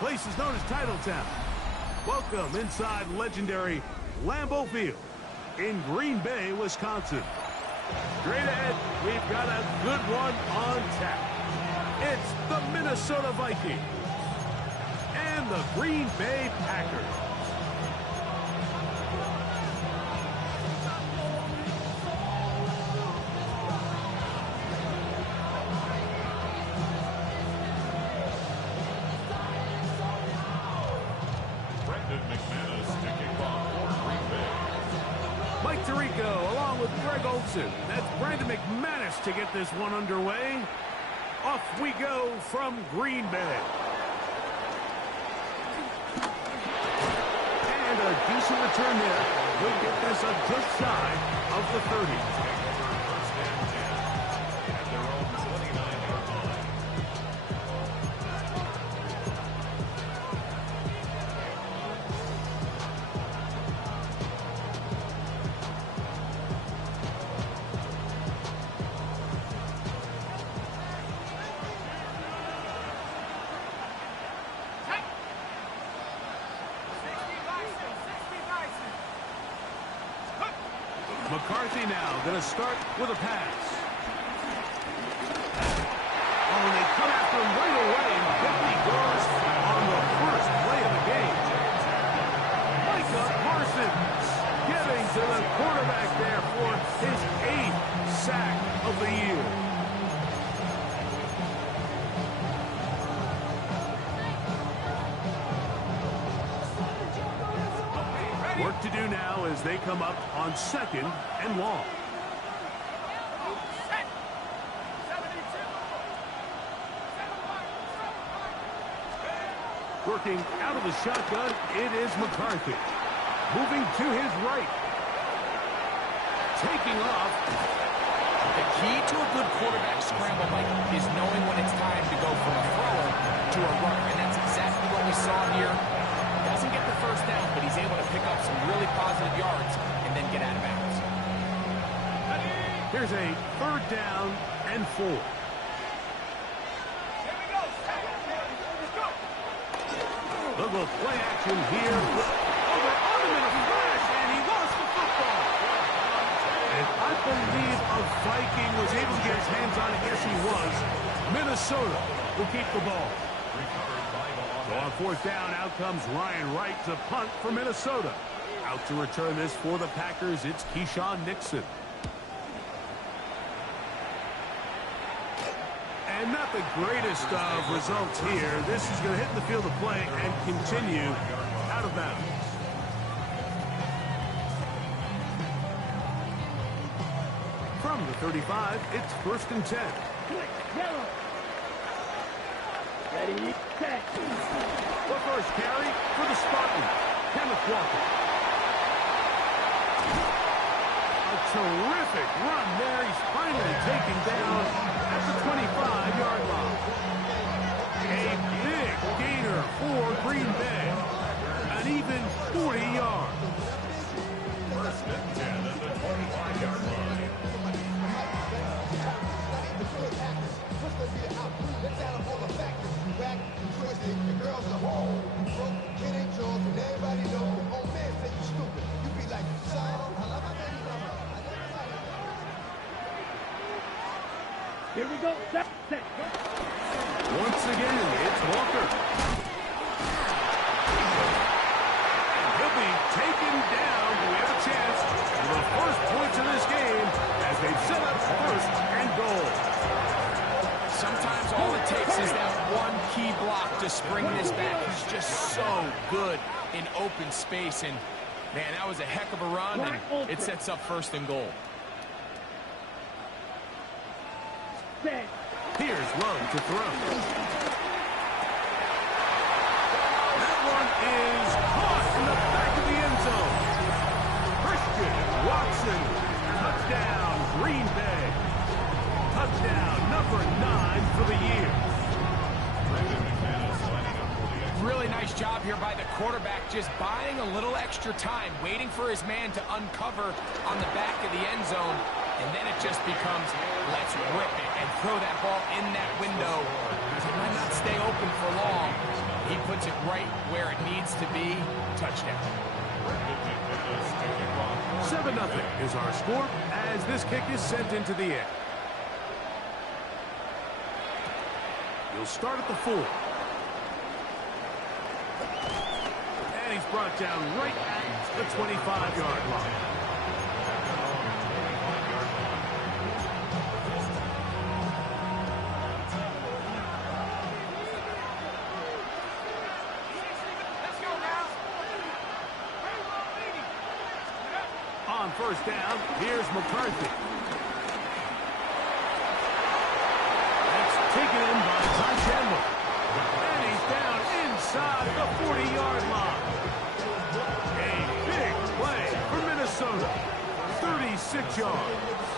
place is known as Titletown. Welcome inside legendary Lambeau Field in Green Bay, Wisconsin. Straight ahead, we've got a good one on tap. It's the Minnesota Vikings and the Green Bay Packers. That's Brandon McManus to get this one underway. Off we go from Green Bay. And a decent return there. We'll get this a just shy of the 30. McCarthy now going to start with a pass. Oh, and they come after him right away, and Bentley goes on the first play of the game. Micah Parsons getting to the quarterback there for his 8th sack of the year. Work to do now as they come up on 2nd and long. Working out of the shotgun, it is McCarthy. Moving to his right. Taking off. The key to a good quarterback scramble, Mike, is knowing when it's time to go from a thrower to a runner. And that's exactly what we saw here. Doesn't get the first down, but he's able to pick up some really positive yards and then get out of bounds. Here's a 3rd down and 4. Look at play action here. Over on him in a flash, and he lost the football. And I believe a Viking was able to get his hands on it. Yes, he was. Minnesota will keep the ball. So on 4th down, out comes Ryan Wright to punt for Minnesota. Out to return this for the Packers, it's Keyshawn Nixon. And not the greatest of results here. This is going to hit the field of play and continue out of bounds. From the 35, it's 1st and 10. Yellow. Ready, set. The first carry for the Spartans, Kenneth Walker. A terrific run there. He's finally taken down at the 25-yard line. A big gainer for Green Bay. An even 40 yards. 1st and 10 at the 25-yard line. Here we go. Set. Once again, it's Walker. And he'll be taken down. We have a chance for the first points of this game as they set up 1st and goal. Sometimes all it takes is that one key block to spring this back. He's just so good in open space. And, man, that was a heck of a run, and it sets up 1st and goal. Here's Lowe to throw. That one is caught in the back of the end zone. Christian Watson, touchdown, Green Bay. Touchdown number 9 for the year. Really nice job here by the quarterback, just buying a little extra time, waiting for his man to uncover on the back of the end zone, and then it just becomes, let's rip it and throw that ball in that window. It might not stay open for long, He puts it right where it needs to be. Touchdown. 7-0 is our score as this kick is sent into the air. He'll start at the 4. And he's brought down right at the 25-yard line. On first down, here's McCarthy. That's taken in by Ty Chandler. And he's down inside the 40-yard line. A big play for Minnesota. 36 yards.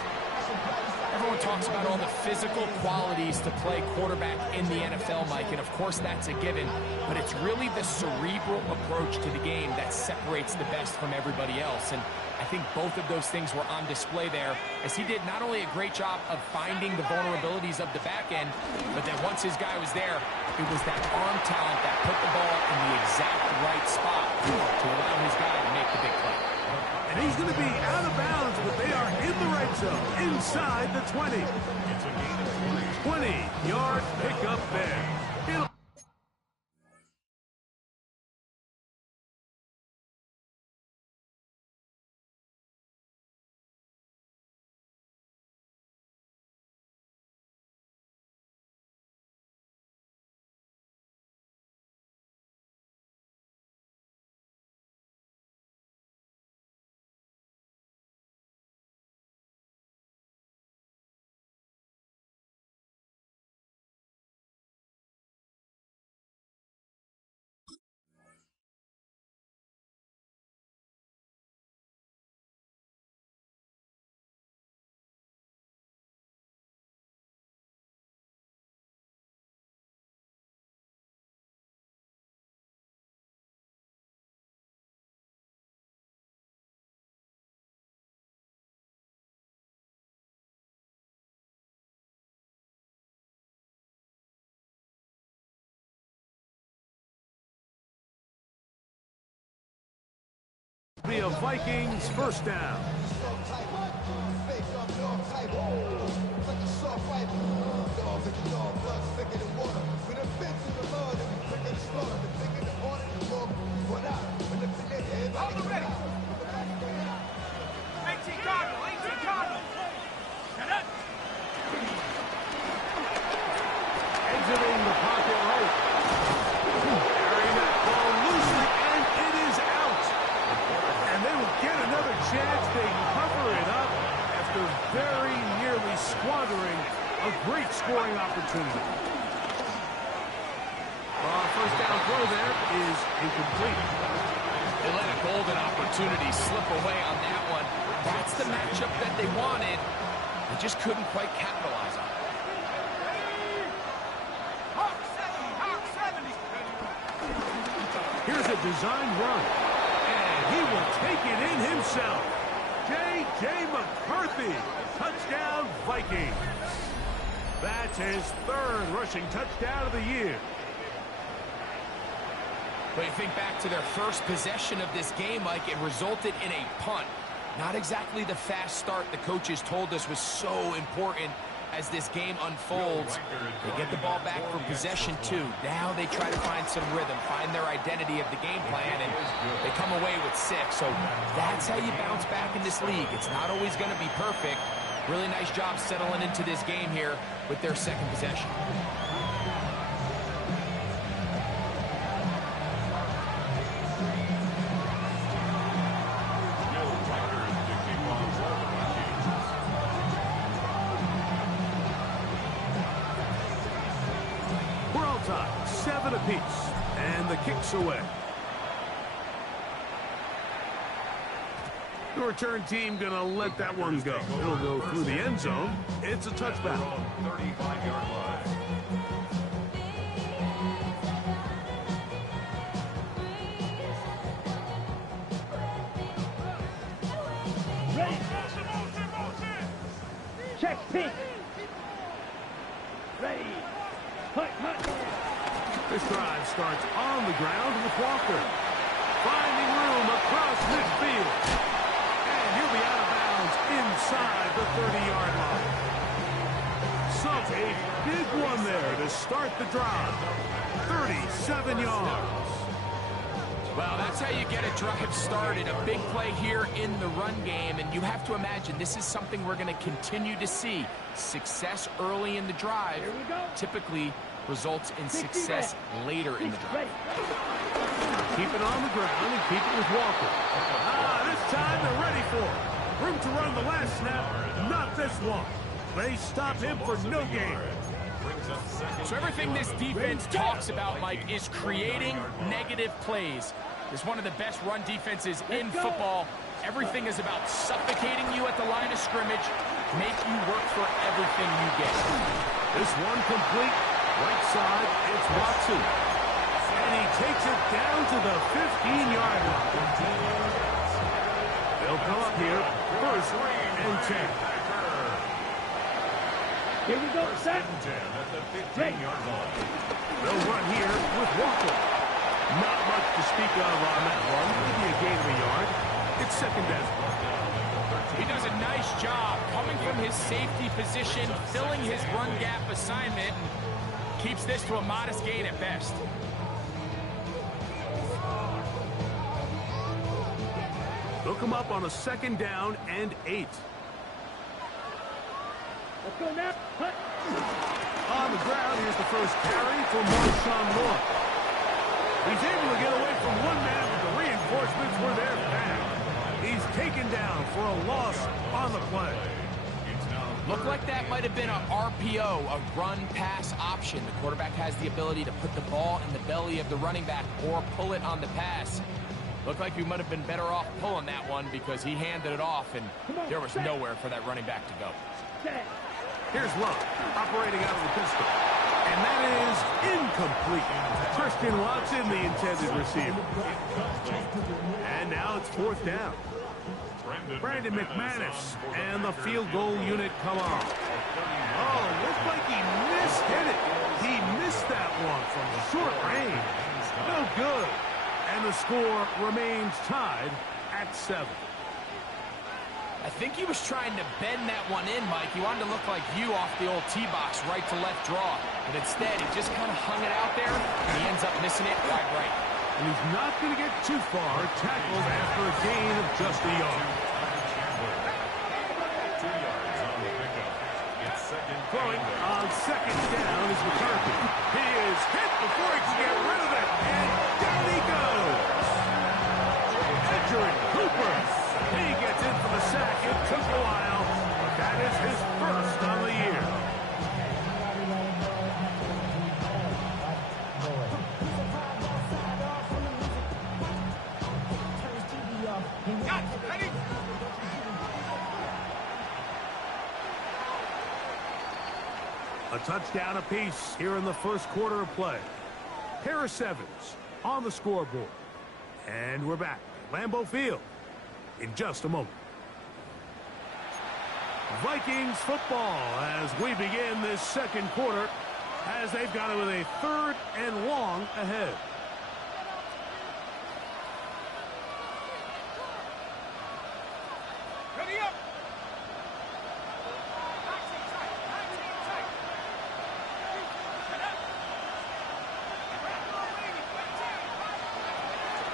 Everyone talks about all the physical qualities to play quarterback in the NFL, Mike, and of course that's a given, but it's really the cerebral approach to the game that separates the best from everybody else, and I think both of those things were on display there, as he did not only a great job of finding the vulnerabilities of the back end, but then once his guy was there, it was that arm talent that put the ball in the exact right spot to allow his guy to make the big play. And he's going to be out of bounds, but they are in the right zone, inside the 20. 20-yard pickup there. Be a Vikings first down. Exiting the pocket right. Carrying that ball loosely, and it is out. And they will get another chance. They cover it up after very nearly squandering a great scoring opportunity. First down throw there is incomplete. They let a golden opportunity slip away on that one. That's the matchup that they wanted. They just couldn't quite capitalize on it. Here's a design run. And he will take it in himself. J.J. McCarthy. Touchdown, Vikings. That's his third rushing touchdown of the year. But you think back to their first possession of this game, Mike, it resulted in a punt. Not exactly the fast start the coaches told us was so important as this game unfolds. They get the ball back for possession 2. Now they try to find some rhythm, find their identity of the game plan, and they come away with 6. So that's how you bounce back in this league. It's not always going to be perfect. Really nice job settling into this game here with their second possession. We're all tied, 7 apiece, and the kick's away. The return team gonna let that one go. It'll go through the end zone. It's a touchback. 35-yard line. Ready. Check pink. Ready. Hunt. This drive starts on the ground with Walker. Finding room across midfield. And he'll be out of bounds inside the 30-yard line. So a big one there to start the drive. 37 yards. Well, that's how you get a drive started. A big play here in the run game, and you have to imagine this is something we're going to continue to see. Success early in the drive typically results in success later in the drive. Keep it on the ground and keep it with Walker. This time they're ready for it. Room to run the last snap, not this one. They stop him for no gain. So everything this defense talks about, Mike, is creating negative plays. It's one of the best run defenses in football. Everything is about suffocating you at the line of scrimmage, make you work for everything you get. This one complete. Right side, it's Watson. And he takes it down to the 15-yard line. They'll come up here, first and 10. Here we go, set. They'll run here with Walker. Not much to speak of on that one. Maybe a gain of a yard. It's second down. He does a nice job coming from his safety position, filling his run gap assignment, and keeps this to a modest gain at best. They'll come up on a second down and 8. Let's go now. Hut. On the ground, here's the first carry for Marshawn Moore. He's able to get away from one man, but the reinforcements were there fast. He's taken down for a loss on the play. Looked like that might have been an RPO, a run-pass option. The quarterback has the ability to put the ball in the belly of the running back or pull it on the pass. Looked like we might have been better off pulling that one because he handed it off, and there was nowhere for that running back to go. Here's Love, operating out of the pistol. And that is incomplete. Christian Watson, the intended receiver. And now it's fourth down. Brandon McManus and the field goal unit come on. Oh, looks like he mishit it. He missed that one from short range. No good. And the score remains tied at 7. I think he was trying to bend that one in, Mike. He wanted to look like you off the old tee box, right to left draw. But instead, he just kind of hung it out there, and he ends up missing it wide right. And he's not going to get too far, tackled after a gain of just a yard. Throwing on second down is McCarthy. He is hit before he can get rid of it, and down he goes. Edgerrin Cooper. He gets in for the sack. It took a while, but that is his first on the year. A touchdown apiece here in the first quarter of play. Harris Evans on the scoreboard. And we're back at Lambeau Field in just a moment. Vikings football as we begin this second quarter, as they've got it with a third and long ahead. Ready up!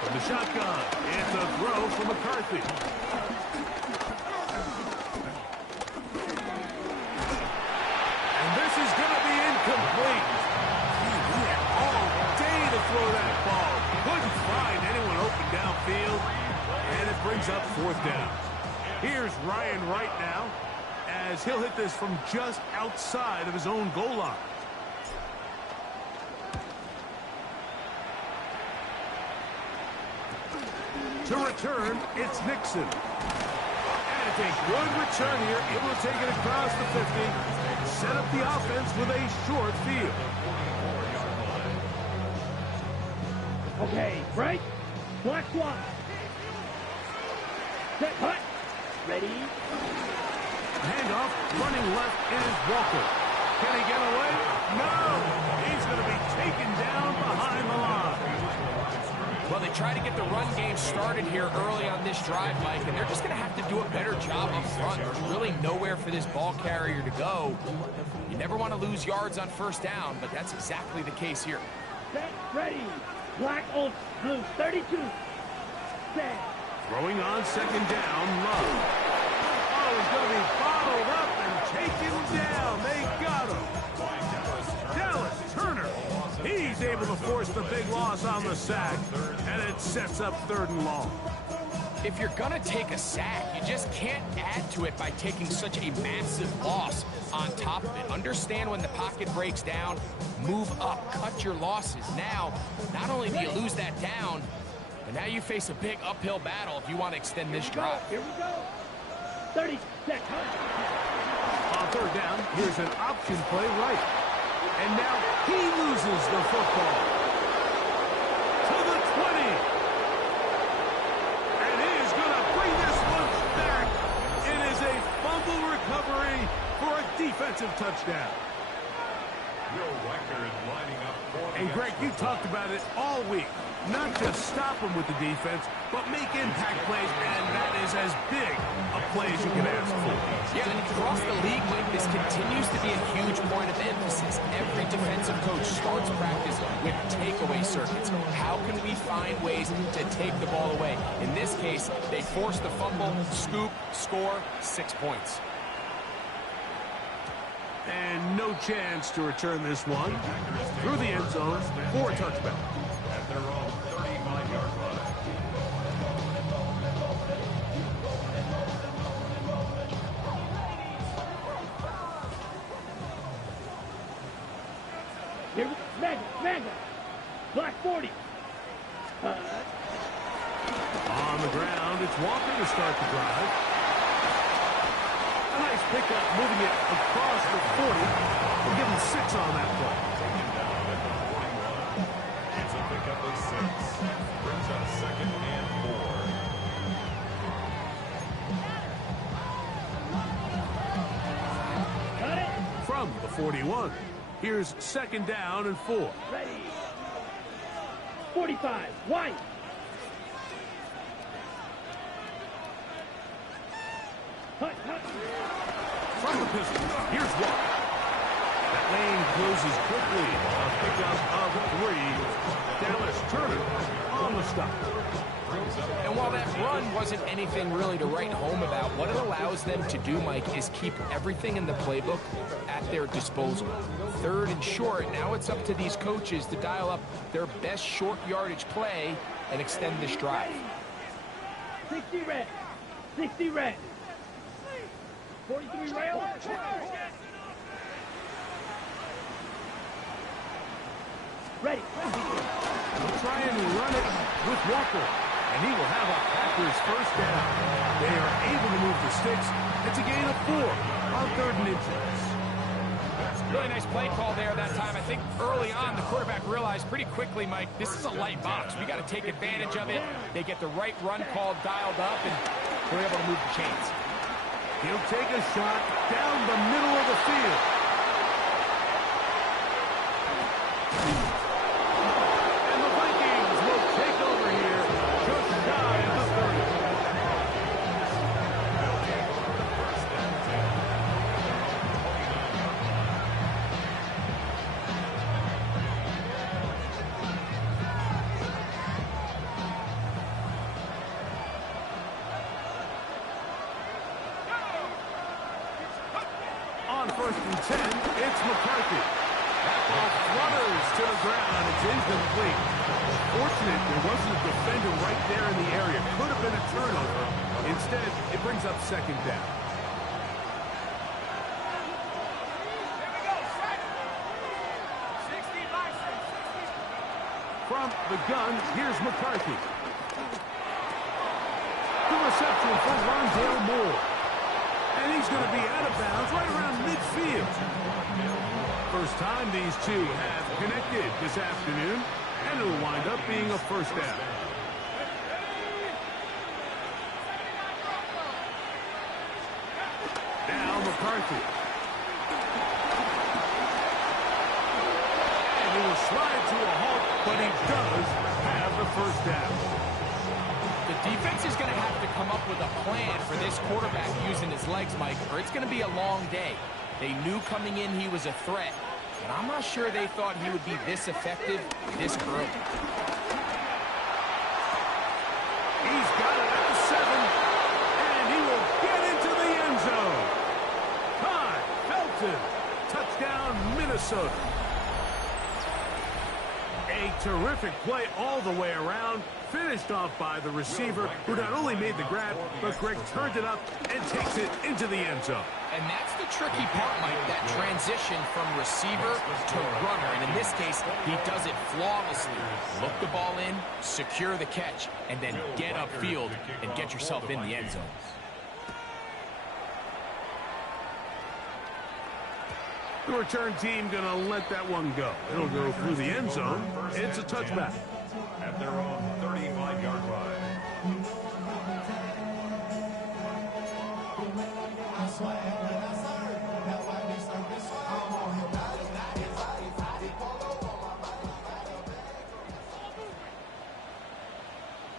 From the shotgun, it's a throw for McCarthy. And this is going to be incomplete. He had all day to throw that ball. Couldn't find anyone open downfield. And it brings up fourth down. Here's Ryan Wright now, as he'll hit this from just outside of his own goal line. To return, it's Nixon. And it's a good return here, able to take it across the 50, set up the offense with a short field. Okay, break. Black one. Set, hut. Ready. Handoff, running left is Walker. Can he get away? No! He's going to be taken down behind the line. Well, they try to get the run game started here early on this drive, Mike, and they're just going to have to do a better job up front. There's really nowhere for this ball carrier to go. You never want to lose yards on first down, but that's exactly the case here. Set, ready. Black on blue, 32. Set. Throwing on second down, Love. Oh, he's going to be followed up and taken down. They got him. Dallas Turner. He's able to force the big loss on the sack, and it sets up 3rd and long. If you're going to take a sack, you just can't add to it by taking such a massive loss on top of it. Understand when the pocket breaks down, move up, cut your losses. Now, not only do you lose that down, but now you face a big uphill battle if you want to extend this drive. Here we go. 30 seconds. On 3rd down, here's an option play right. And now he loses the football. To the 20. And he is going to bring this one back. It is a fumble recovery for a defensive touchdown. And Greg, you talked about it all week. Not just stop them with the defense, but make impact plays, and that is as big a play as you can ask for. Yeah, and across the league, Mike, this continues to be a huge point of emphasis. Every defensive coach starts practice with takeaway circuits. How can we find ways to take the ball away? In this case, they force the fumble, scoop, score, 6 points. And no chance to return this one through the end zone for a touchback. At their own 35-yard line. Here we go. Mega. Black 40. On the ground, it's Walker to start the drive. A nice pickup, moving it across the 40. We'll give him 6 on that play. Taken down at the 41. It's a pickup of 6. Brings up 2nd and 4. Got it. From the 41, here's 2nd down and 4. Ready. 45. White. Hut. From the pistol, here's Walker. That lane closes quickly. A pickup of 3. Dallas Turner on the stop. And while that run wasn't anything really to write home about, what it allows them to do, Mike, is keep everything in the playbook at their disposal. 3rd and short, now it's up to these coaches to dial up their best short yardage play and extend this drive. 60 red. 60 red. 43 red. Ready. We'll try and run it with Walker. And he will have a Packers 1st down. They are able to move the sticks. It's a gain of 4 on 3rd and inches. Really nice play call there that time. I think early on the quarterback realized pretty quickly, Mike, this is a light box. We got to take advantage of it. They get the right run call dialed up, and we're able to move the chains. He'll take a shot down the middle of the field. And the Vikings will take over here just shy of the 30. On 1st and 10, it's McCarthy. That ball flutters to the ground. It's incomplete. Fortunate there wasn't a defender right there in the area. Could have been a turnover. Instead, it brings up 2nd down. From the gun, here's McCarthy. The reception for Rondale Moore. And he's going to be out of bounds right around midfield. First time these two have connected this afternoon, and it'll wind up being a 1st down. Now McCarthy. he will slide to a halt, but he does have the first down. The defense is going to have to come up with a plan for this quarterback using his legs, Mike, or it's going to be a long day. They knew coming in he was a threat, but I'm not sure they thought he would be this effective this early. He's got it at the 7, and he will get into the end zone. Todd Felton, touchdown Minnesota. A terrific play all the way around, finished off by the receiver, who not only made the grab, but Greg turned it up and takes it into the end zone. And that's the tricky part, Mike, that transition from receiver to runner. And in this case, he does it flawlessly. Look the ball in, secure the catch, and then get upfield and get yourself in the end zone. The return team going to let that one go. It'll go through the end zone. It's a touchback. At their own 35-yard line.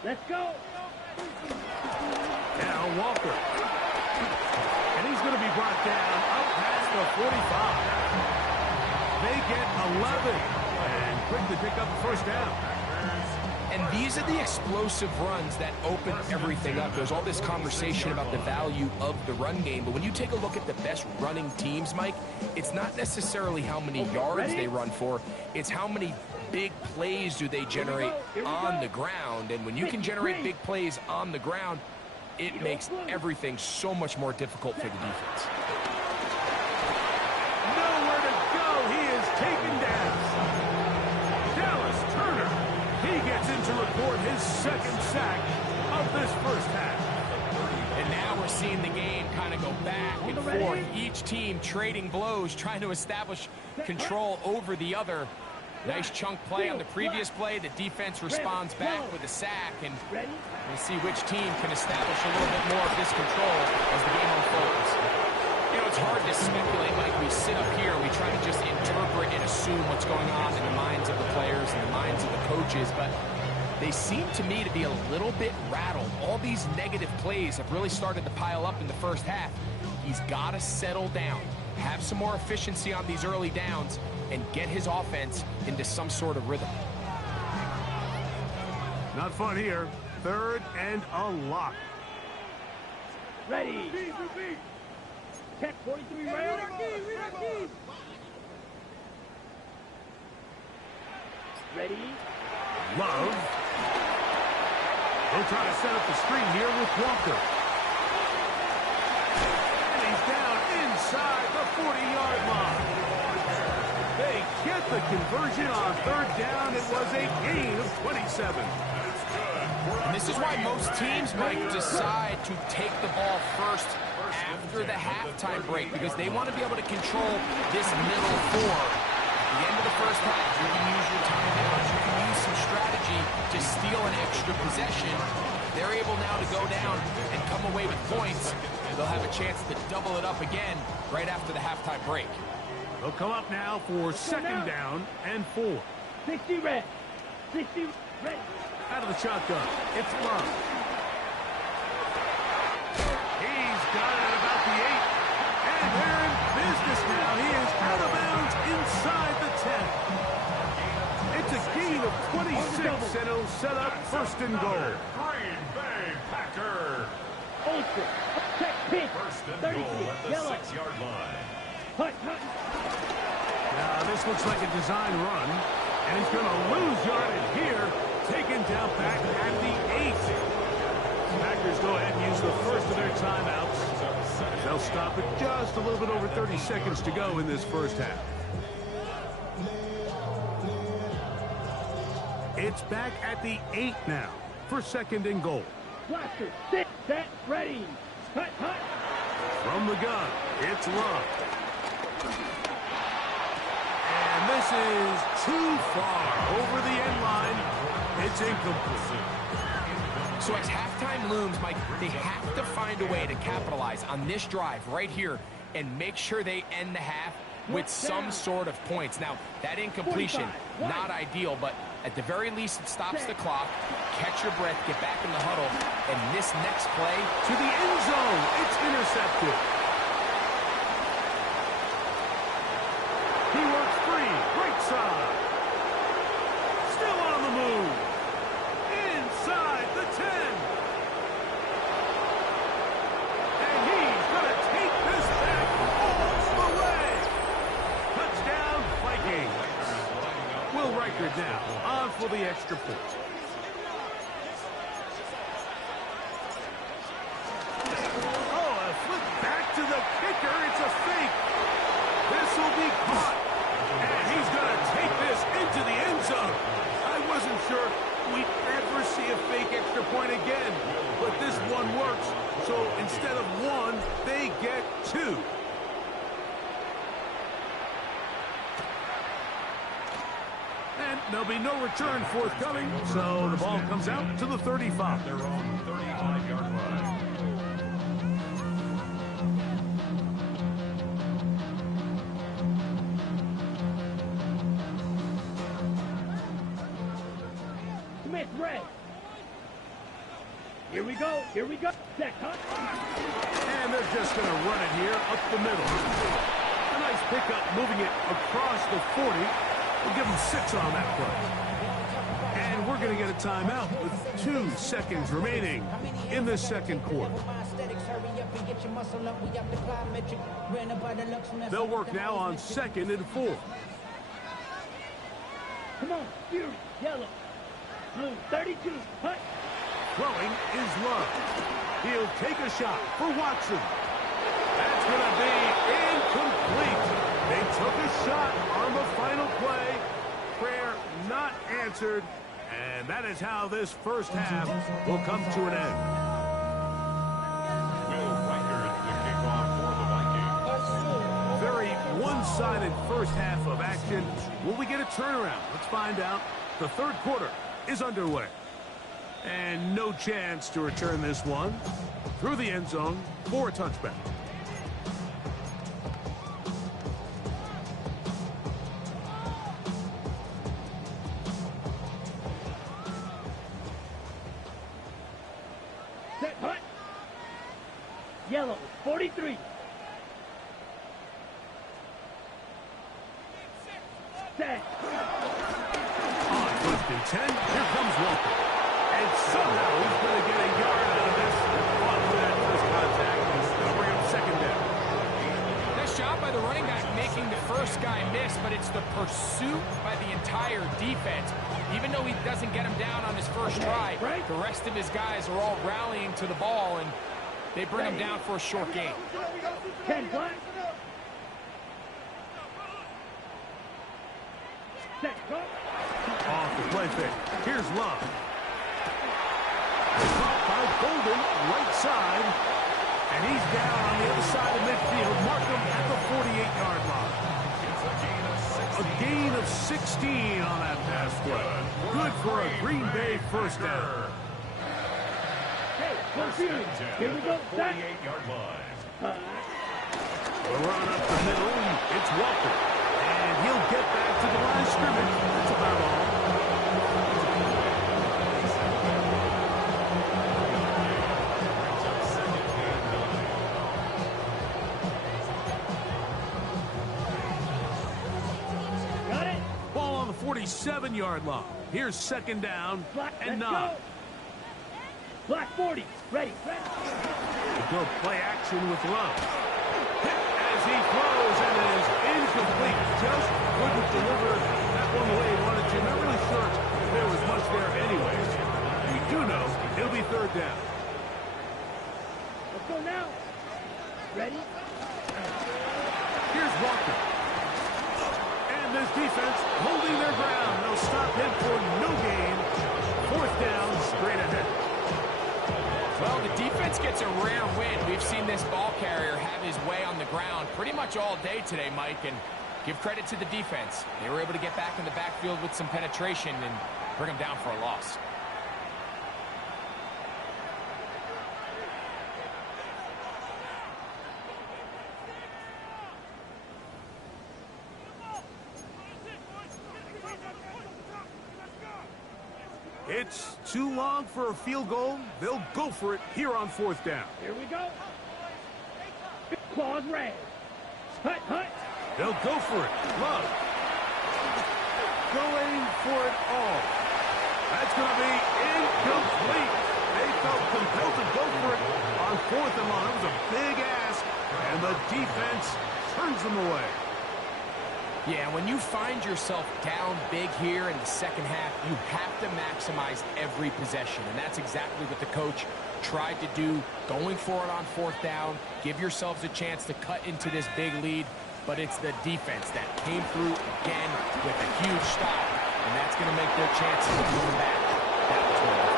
Let's go. Now Walker. And he's going to be brought down out past the 45. They get 11 and quick to pick up the first down. And these are the explosive runs that open everything up. There's all this conversation about the value of the run game, but when you take a look at the best running teams, Mike, it's not necessarily how many yards they run for, it's how many big plays do they generate on the ground. And when you can generate big plays on the ground, it makes everything so much more difficult for the defense. Nowhere to go. He is taken down. Dallas Turner. He gets in to record his second sack of this first half. And now we're seeing the game kind of go back and forth. Each team trading blows, trying to establish control over the other. Nice chunk play on the previous play. The defense responds back with a sack, and we'll see which team can establish a little bit more of this control as the game unfolds. You know, it's hard to speculate, Mike. We sit up here and we try to just interpret and assume what's going on in the minds of the players and the minds of the coaches, but they seem to me to be a little bit rattled. All these negative plays have really started to pile up in the first half. He's got to settle down, have some more efficiency on these early downs, and get his offense into some sort of rhythm. Not fun here. Third and a lot. Ready. Check 43 right. Ready. Love. They'll try to set up the screen here with Walker. And he's down inside the 40-yard line. They get the conversion on third down. It was a gain of 27. And this is why most teams might decide to take the ball first after the halftime break, because they want to be able to control this middle four. At the end of the first half, you can use your timeouts, you can use some strategy to steal an extra possession. They're able now to go down and come away with points. They'll have a chance to double it up again right after the halftime break. They'll come up now for second down and 4. 60 red. 60 red. Out of the shotgun, it's Love. He's got it at about the 8. And they're in business now. He is out of bounds inside the 10. It's a gain of 26, and it'll set up first and goal. Green Bay Packer. Ulster. Check pitch. First and 33. goal at the Yellow. 6-yard line. Hut, hut. Now, this looks like a design run, and he's going to lose yardage here, taken down back at the 8. Packers go ahead and use the first of their timeouts. They'll stop it just a little bit over 30 seconds to go in this first half. It's back at the 8 now for second and goal. Blaster. Sit. Set. Ready. Hut, hut. From the gun, it's Love. And this is too far over the end line. It's incomplete. So as halftime looms, Mike, they have to find a way to capitalize on this drive right here and make sure they end the half with some sort of points. Now, that incompletion, not ideal, but at the very least, it stops the clock. Catch your breath, get back in the huddle, and this next play to the end zone. It's intercepted. He works free. Right side. Still on the move. Inside the 10. And he's going to take this back all the way. Touchdown, Vikings. Will Reichard now on for the extra point. Oh, a flip back to the kicker. It's a fake. This will be caught. And he's going to take this into the end zone. I wasn't sure we'd ever see a fake extra point again. But this one works. So instead of one, they get two. And there'll be no return forthcoming. So the ball comes out to the 35. They're on 35-yard line. Smith red. Here we go. Here we go. Set, huh? And they're just going to run it here up the middle. A nice pickup moving it across the 40. We'll give them 6 on that play. And we're going to get a timeout with 2 seconds remaining in the second quarter. They'll work now on 2nd and 4. Come on, Fury, yellow, blue, 32, hut. Throwing is Love. He'll take a shot for Watson. That's going to be incomplete. They took a shot on the final play. Prayer not answered. And that is how this first half will come to an end. Will Reichard, the kickoff for the Vikings. Very one-sided first half of action. Will we get a turnaround? Let's find out. The third quarter is underway. And no chance to return this one through the end zone for a touchback. Set, hut. Yellow, 43. Set. On 1st and 10, here comes Walker. And somehow he's going to get a yard out of this. Fought for that first contact. They'll bring him 2nd down. Nice job by the running back making the first guy miss, but it's the pursuit by the entire defense. Even though he doesn't get him down on his first try, the rest of his guys are all rallying to the ball, and they bring him down for a short gain. 10 black. Set, go. Off the play fake. Here's Love. Caught by Golden, right side. And he's down on the other side of midfield. Mark him at the 48-yard line. A gain of 16 on that pass play. Good for a Green Bay first down. Hey, go Fury. Here we go. Set. 48-yard line. The run up the middle. It's Walker. And he'll get back to the line of scrimmage. That's about all. Got it. Ball on the 47-yard line. Here's 2nd down Black, and let's 9. go. Black 40. Ready. They go play action with Love. Hit as he throws, and it is incomplete. Just couldn't deliver that one the way he wanted to. Not really sure if there was much there anyways. We do know it'll be 3rd down. Let's go now. Ready? Here's Walker. And this defense holding their ground. They'll stop him for no gain. 4th down, straight ahead. Well, the defense gets a rare win. We've seen this ball carrier have his way on the ground pretty much all day today, Mike, and give credit to the defense. They were able to get back in the backfield with some penetration and bring them down for a loss. it's too long for a field goal, they'll go for it here on 4th down. Here we go. Claws red. Hut, hut. They'll go for it. Love. Going for it all. That's going to be incomplete. They felt compelled to go for it on 4th and long. It was a big ask, and the defense turns them away. Yeah, when you find yourself down big here in the second half, you have to maximize every possession, and that's exactly what the coach tried to do, going for it on 4th down. Give yourselves a chance to cut into this big lead, but it's the defense that came through again with a huge stop, and that's going to make their chances of coming back that much more.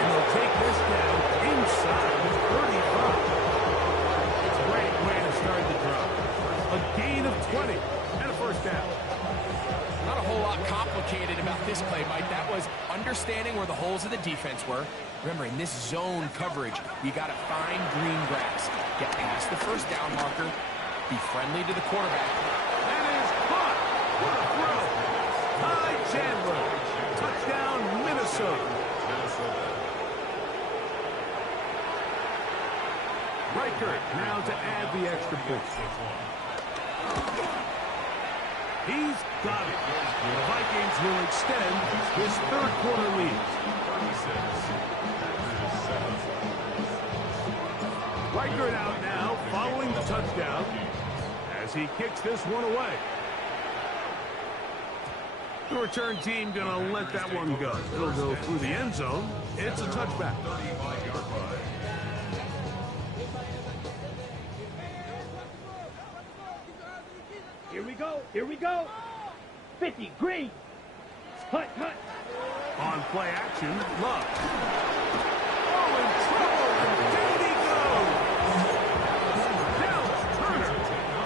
And they'll take this down inside the 35. It's a great way to start the drive. A gain of 20 and a first down. Not a whole lot complicated about this play, Mike. That was understanding where the holes of the defense were. Remember, in this zone coverage, you got to find green grass. Get past the first down marker. Be friendly to the quarterback. That is caught. What a throw. Ty Chandler. Touchdown, Minnesota. Reichert now to add the extra point. He's got it. The Vikings will extend his 3rd quarter lead. Reichert out now following the touchdown as he kicks this one away. The return team going to let that one go. It'll go through the end zone. It's a touchback. Here we go. Here we go. 50 green. Hut, hut. On play action, Love. Oh, in trouble, and down he goes. Dallas Turner.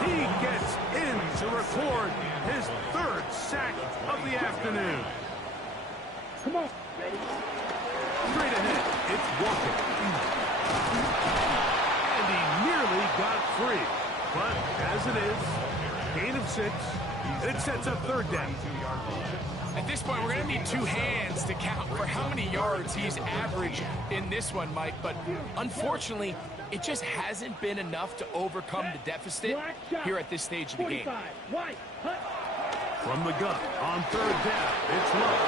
He gets in to record his 3rd sack of the afternoon. Come on. Ready? Straight ahead, it's Walker. And he nearly got free. But as it is, gain of 6. It sets up 3rd down. At this point, we're going to need 2 hands to count for how many yards he's averaged in this one, Mike. But unfortunately, it just hasn't been enough to overcome the deficit here at this stage of the game. 45. White. Hut. From the gun on 3rd down, it's Love.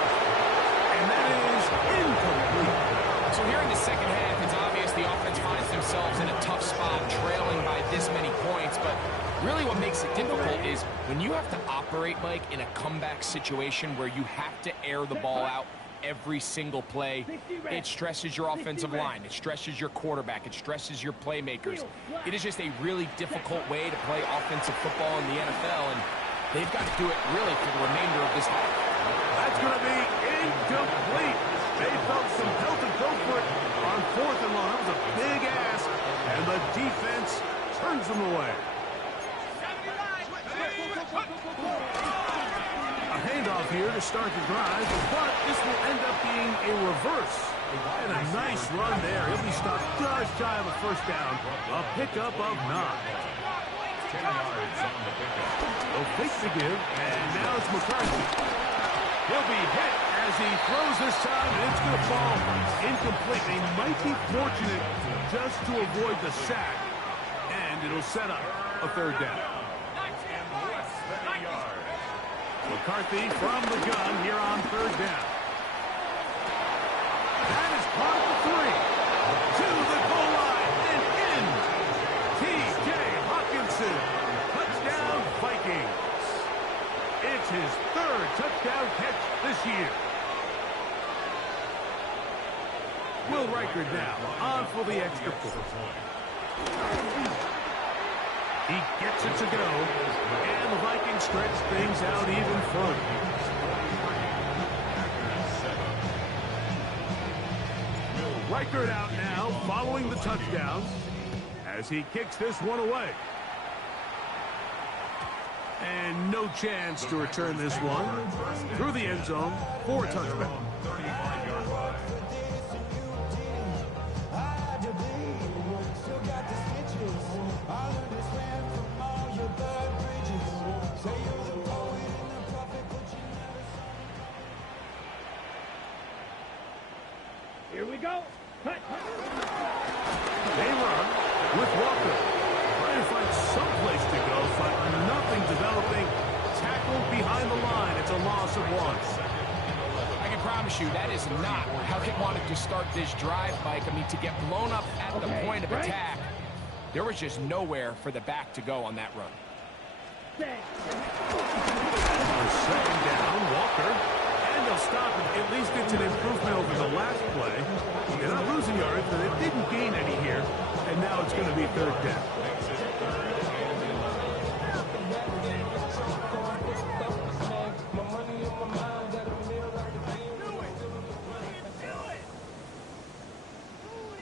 And that is incomplete. So here in the second half, it's obvious the offense finds themselves in a tough spot, trailing by this many points. But really what makes it difficult is when you have to operate, Mike, in a comeback situation where you have to air the ball out every single play, it stresses your offensive line, it stresses your quarterback, it stresses your playmakers. It is just a really difficult way to play offensive football in the NFL, and they've got to do it really for the remainder of this half. That's going to be incomplete. They felt compelled to go for it on 4th and long. That was a big ask, and the defense turns them away. A handoff here to start the drive, but this will end up being a reverse. And a nice run there. He'll be stopped just shy of a first down. A pickup of 9. 10 yards on the pickup. They'll fake the give, and now it's McCarthy. He'll be hit as he throws this time, and it's going to fall incomplete. They might be fortunate just to avoid the sack, and it'll set up a 3rd down. McCarthy from the gun here on 3rd down. That is caught at the 3. To the goal line and in. T.J. Hawkinson. Touchdown Vikings. It's his 3rd touchdown catch this year. Will Reichert now on for the extra point. He gets it to go, and the Vikings stretch things out even further. Reichert out now following the touchdown as he kicks this one away. And no chance to return this one through the end zone for a touchback. Here we go. Cut. They run with Walker. Trying to find some place to go, but nothing developing. Tackled behind the line. It's a loss of 1. I can promise you that is not how they wanted to start this drive, Mike. I mean, to get blown up at the point of attack, there was just nowhere for the back to go on that run. Second down, Walker. And they'll stop it. At least it's an improvement over the last play. They're not losing yards, but they didn't gain any here. And now it's going to be 3rd down.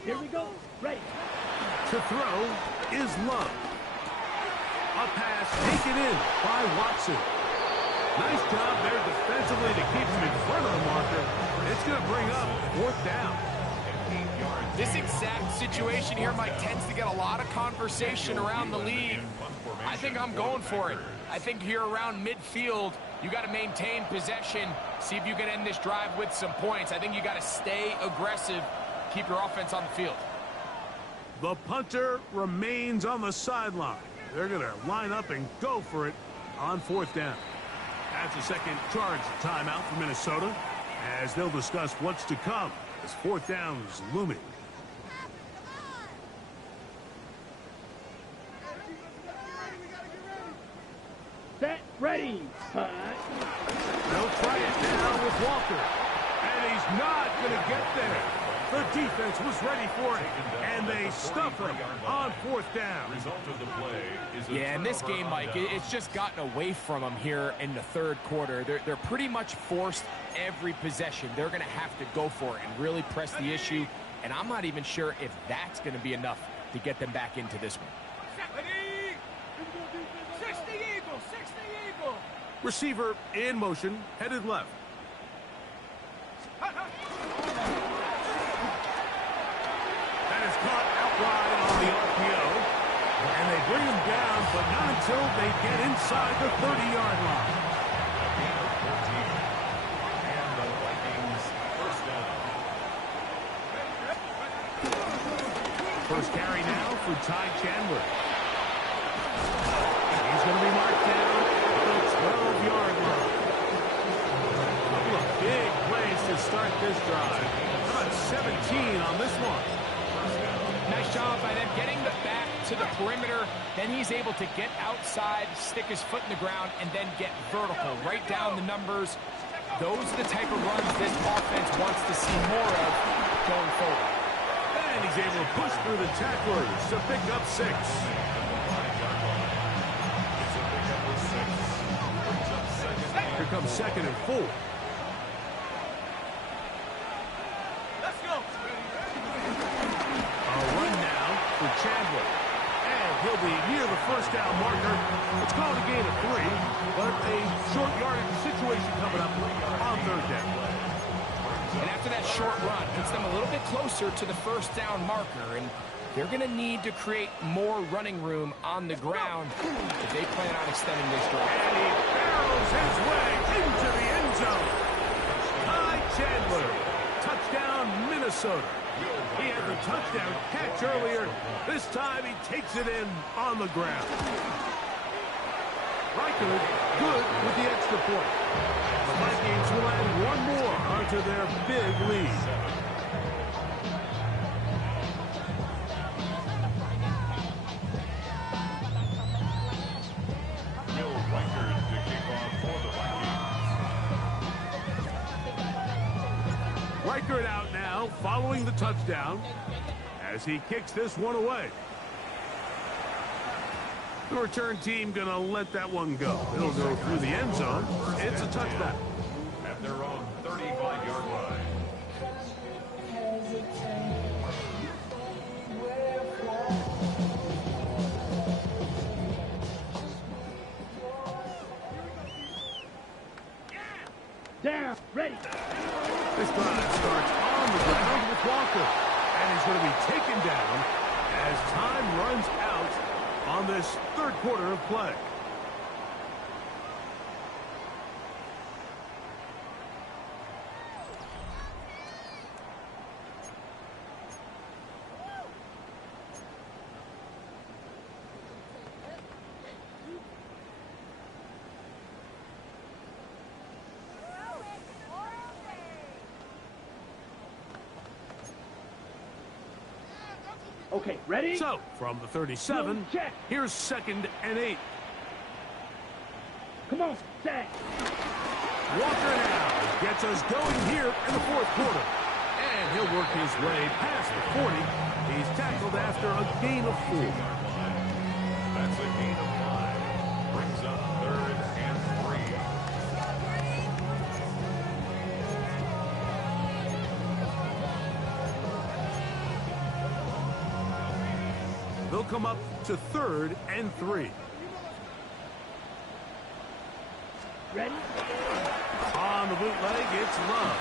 Here we go. Ready. To throw is Love. A pass taken in by Watson. Nice job there defensively to keep him in front of the marker. It's going to bring up 4th down. This exact situation here, Mike, tends to get a lot of conversation around the league. I think I'm going for it. I think here around midfield, you got to maintain possession, see if you can end this drive with some points. I think you got to stay aggressive, keep your offense on the field. The punter remains on the sideline. They're going to line up and go for it on 4th down. That's a second charge timeout for Minnesota as they'll discuss what's to come as 4th down is looming. Set. Ready. Cut. They'll try it now with Walker. And he's not going to get there. The defense was ready for it, and they stuff him on 4th down. Yeah, in this game, Mike, it's just gotten away from them here in the 3rd quarter. They're pretty much forced every possession. They're going to have to go for it and really press the issue, and I'm not even sure if that's going to be enough to get them back into this one. 60 Eagles. 60 Eagles. Receiver in motion, headed left. That is caught out wide on the RPO. And they bring him down, but not until they get inside the 30-yard line. And the Vikings first down. First carry now for Ty Chandler. He's going to be marked down at the 12-yard line. A couple of big plays to start this drive. How about 17 on this one? Nice job by them getting the back to the perimeter. Then he's able to get outside, stick his foot in the ground, and then get vertical. Right down the numbers. Those are the type of runs this offense wants to see more of going forward. And he's able to push through the tacklers to pick up 6. Here comes 2nd and 4. Let's go. A run now for Chandler. And he'll be near the first down marker. It's called a gain of 3, but a short yardage situation coming up on 3rd down. And after that short run, puts them a little bit closer to the first down marker. And they're going to need to create more running room on the ground if they plan on extending this drive. And he barrels his way into the end zone. Ty Chandler. Touchdown, Minnesota. He had the touchdown catch earlier. This time he takes it in on the ground. Riker good with the extra point. The Vikings will add one more onto their big lead. Riker out now, following the touchdown, as he kicks this one away. The return team gonna let that one go. It'll go through the end zone. It's a touchback. At their own 35-yard line. Down. Ready. This drive starts on the ground with Walker. And he's going to be taken down as time runs out on this 3rd quarter of play. Okay, ready? So, from the 37, Check. here's 2nd and 8. Come on, set. Walker now gets us going here in the 4th quarter. And he'll work his way past the 40. He's tackled after a gain of 4. That's a gain of 5. Brings up 3rd and 3. They'll come up to 3rd and 3. Ready? On the bootleg, it's Love.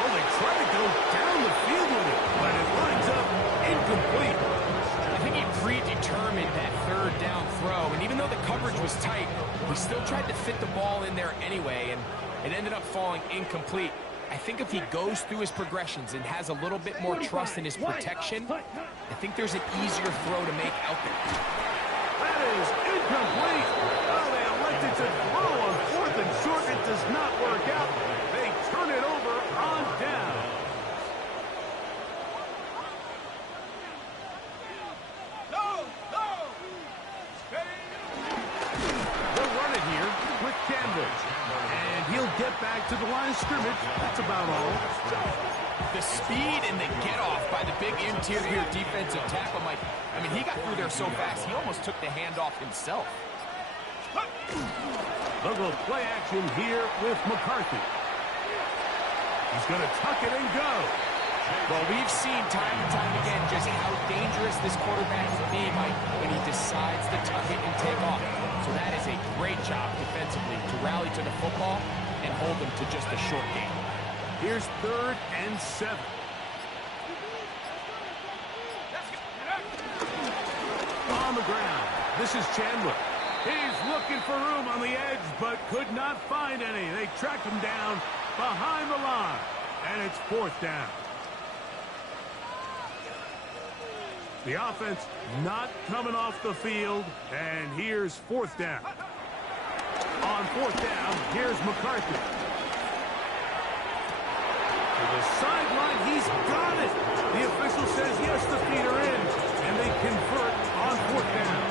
Oh, they try to go down the field with it, but it lines up incomplete. I think he predetermined that 3rd down throw, and even though the coverage was tight, he still tried to fit the ball in there anyway, and it ended up falling incomplete. I think if he goes through his progressions and has a little bit more trust in his protection, I think there's an easier throw to make out there. That is incomplete. Oh, they elected to throw on 4th and short. It does not work out. They turn it over on down. They'll run it here with Cambridge. And he'll get back to the line of scrimmage. That's about all. The speed and the get-off by the big interior defensive tackle, Mike. I mean, he got through there so fast, he almost took the handoff himself. They'll go play action here with McCarthy. He's going to tuck it and go. Well, we've seen time and time again just how dangerous this quarterback can be, Mike, when he decides to tuck it and take off. So that is a great job defensively to rally to the football and hold them to just a short game. Here's 3rd and 7. On the ground, this is Chandler. He's looking for room on the edge, but could not find any. They tracked him down behind the line, and it's 4th down. The offense not coming off the field, and here's 4th down. On 4th down, here's McCarthy. To the sideline, he's got it. The official says, yes, the feet are in, and they convert on 4th down.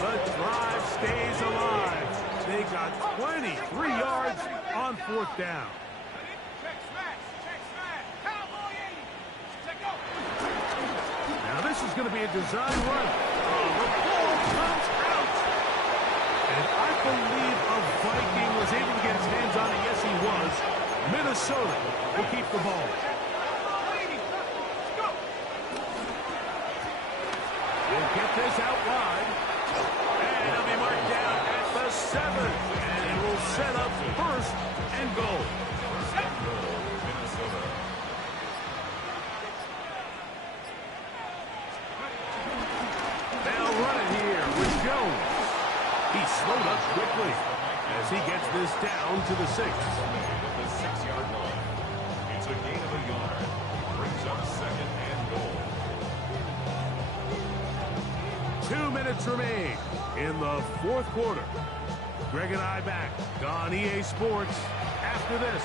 The drive stays alive. They got 23 yards on 4th down. Now this is going to be a design run. The ball comes out. And I believe a Viking was able to get his hands on it. Yes, he was. Minnesota will keep the ball. We'll get this out wide. And it'll be marked down at the 7. And it will set up 1st and goal. They'll run it here with Jones. He slowed up quickly as he gets this down to the 6. The 6-yard line. It's a gain of a yard. Brings up 2nd and goal. 2 minutes remain in the 4th quarter. Greg and I back on EA Sports after this.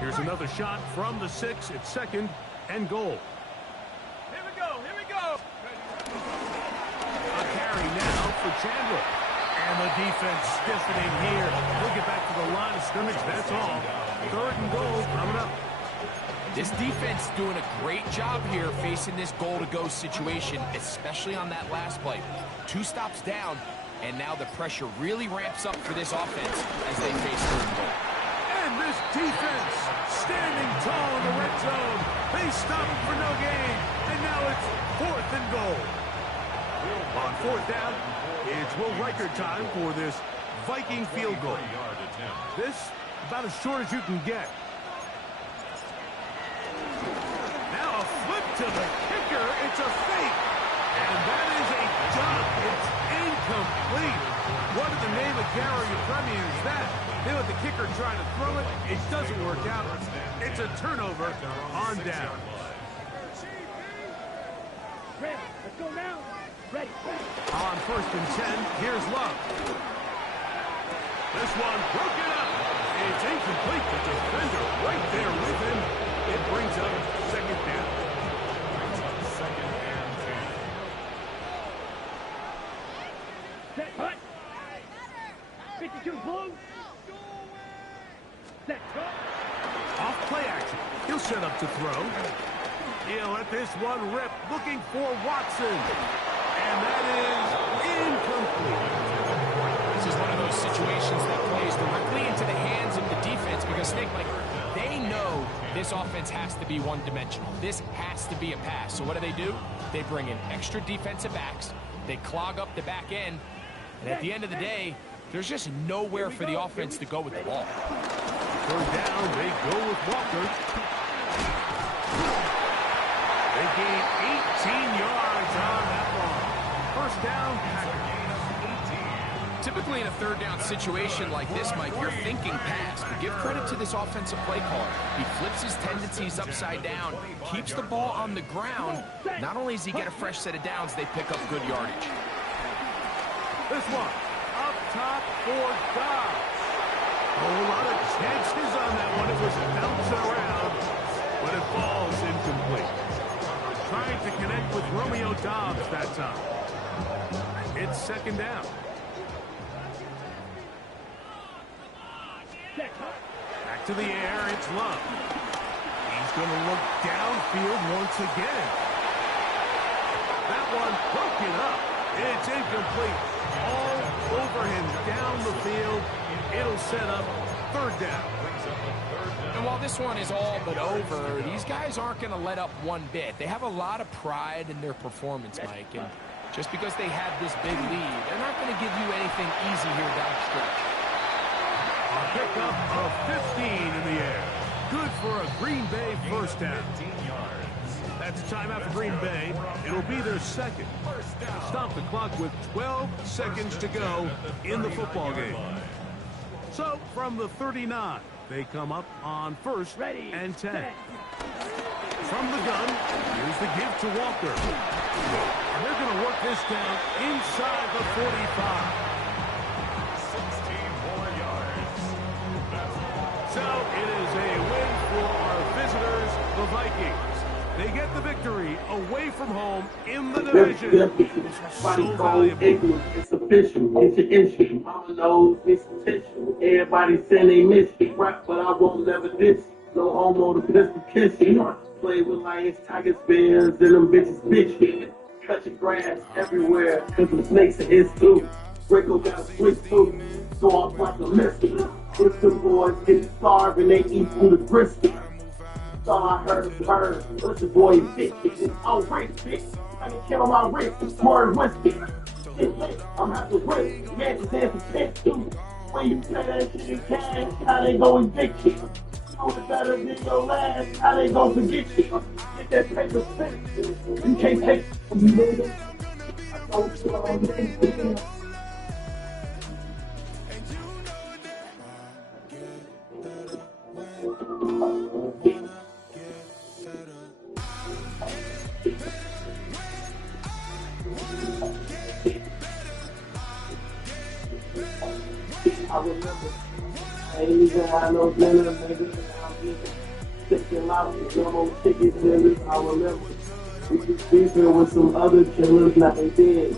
Here's another shot from the 6. It's 2nd and goal. Here we go, here we go. A carry now for Chandler. And the defense stiffening here. We'll get back to the line of scrimmage. That's all. 3rd and goal coming up. This defense doing a great job here facing this goal-to-go situation, especially on that last play. 2 stops down, and now the pressure really ramps up for this offense as they face 3rd and goal. And this defense standing tall in the red zone. They stop it for no gain. And now it's 4th and goal. On 4th down, it's Will Riker time for this Viking field goal. This about as short as you can get. Now a flip to the kicker. It's a fake. And that is a dunk. It's incomplete. What in the name of Gary Premier is that? They let the kicker try to throw it. It doesn't work out. It's a turnover on down. Red, let's go now. Ready. On 1st and 10, here's Love. This one broken up. It's incomplete. The defender right there with him. It brings up 2nd down. Brings up 2nd and 10. Set. Hut. 52 blue. Set. Go. Off play action. He'll set up to throw. He'll let this one rip. Looking for Watson. And that is incomplete. This is one of those situations that plays directly into the hands of the defense because, Snake, like, they know this offense has to be one-dimensional. This has to be a pass. So what do? They bring in extra defensive backs. They clog up the back end. And at the end of the day, there's just nowhere for the offense to go with the ball. 3rd down, they go with Walker. They gain 18 yards on that one. 1st down, Packers. Typically in a 3rd down situation like this, Mike, you're thinking pass. But give credit to this offensive play caller. He flips his tendencies upside down, keeps the ball on the ground. Not only does he get a fresh set of downs, they pick up good yardage. This one, up top for Dobbs. A whole lot of chances on that one. It was bouncing around, but it falls incomplete. Trying to connect with Romeo Dobbs that time. It's 2nd down. Back to the air, it's Love. He's going to look downfield once again. That one broken up. It's incomplete. All over him down the field. It'll set up 3rd down. And while this one is all but over, these guys aren't going to let up one bit. They have a lot of pride in their performance, Mike. And just because they have this big lead, they're not going to give you anything easy here down the stretch. A pickup of 15 in the air. Good for a Green Bay 1st down. 15 yards. That's a timeout for Green Bay. It'll be their 2nd. Stop the clock with 12 seconds to go in the football game. So, from the 39, they come up on 1st and 10. From the gun, here's the give to Walker. And they're going to work this down inside the 45. 16 more yards. So it is a win for our visitors, the Vikings. They get the victory away from home in the division. So valuable. It's official. It's an issue. Mama knows it's official. Everybody saying they miss me. Rap, but I won't never diss. No homo to pistol kiss you. Play with lions, tigers, bears, and them bitch. Touching grass everywhere. Cause the snakes are his too. Rico got a switch too. So I'm like a missile. If the boys get starved and they eat through the brisket. All I heard was bird. What's the boy bitch? It's outrageous, bitch. I can kill my wrist. It's more whiskey. I'm having to whip. Man, just have to pick too. When you play that shit in cash, how they go evict you? You it better than your last. How they go forget you? Get that paper spent. You can't take you nigga. I don't feel on this. I remember, I ain't even had no dinner, nigga. I was just sticking out with some old ticket niggas. I remember, we was beefing with some other killers, now they dead.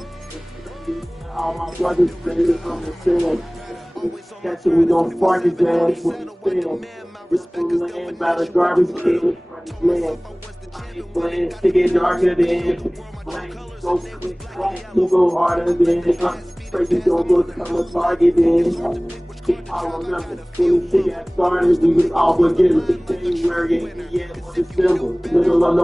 All my brothers, niggas, I'm the same. Catch him, we gon' spark his ass when he stand. This from land by the garbage can, land. I ain't playing, ticket darker than black. Go quick, black, you go harder than crazy don't go come a target in. I remember when the shit got started, we was all beginners. January, yeah, December, middle of November.